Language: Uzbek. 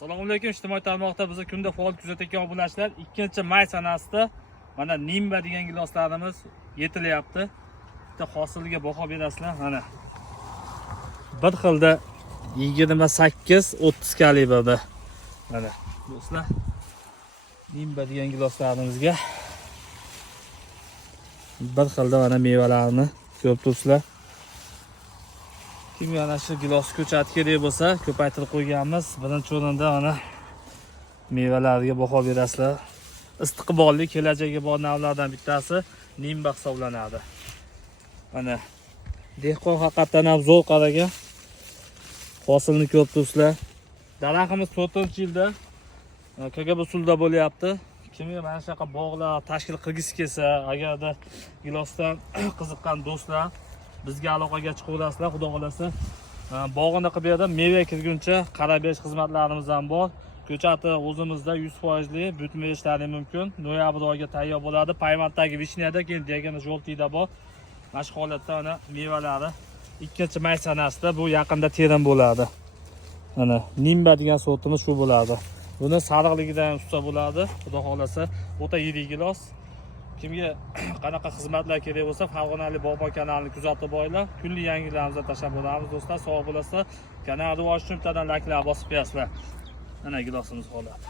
Assalomu alaykum. Ijtimoiy tarmoqda bizni kunda faol kuzatayotgan obunachilar 2-may sanasida mana Nimba degan giloslarimiz yetilyapti. Bitta hosiliga baho berasizlar. Mana bir xilda 28-30 kalibrda. Mana do'stlar, Nimba degan giloslarimizga bir xilda mana mevalarni ko'rib turibsizlar. Kim yana shu gilos ko'chati kerak bo'lsa, ko'paytirib qo'yganmiz. Birinchi o'rinda mana mevalarga baho berasizlar. Istiqbolli kelajagiga bor navlardan bittasi Nimba hisoblanadi. Mana dehqon haqiqatan ham zo'r qaragan. Hosilni ko'rib turibsizlar. Daraxtimiz 4-yilda KGB usulda bo'lyapti. Kimga mana shunaqa bog'lar tashkil qilgisi kelsa, agarda gilosdan qiziqqan do'stlar bizga aloqaga chiqaverasizlar, xudo xolasa. Bog'ini qilib berib, meva kirguncha qarab berish xizmatlarimiz ham bor. Ko'chati o'zimizda 100% butun berishlari mumkin. Noyabr oyiga tayyor bo'ladi. Payvanddagi vishniyada, keyin diagnoz jo'ltiyda bor. Mana shu holatda mana mevalari 2-may sanasida bu yaqinda terim bo'ladi. Mana Nimba degan sortimiz shu bo'ladi. Buni sariqligidan ham usta bo'ladi. Xudo xolasa, o'ta yirik gilos. Kimga qanaqa xizmatlar kerak bo'lsa, Farg'onali Bog'bon kanalini kuzatib boringlar. Kunli yangiliklarimizni tashlab boramiz do'stlar. Sog' bo'lasizlar. Kanalni rivoj uchun bittadan layklar bosib qo'yasizlar. Mana gilosimiz holati.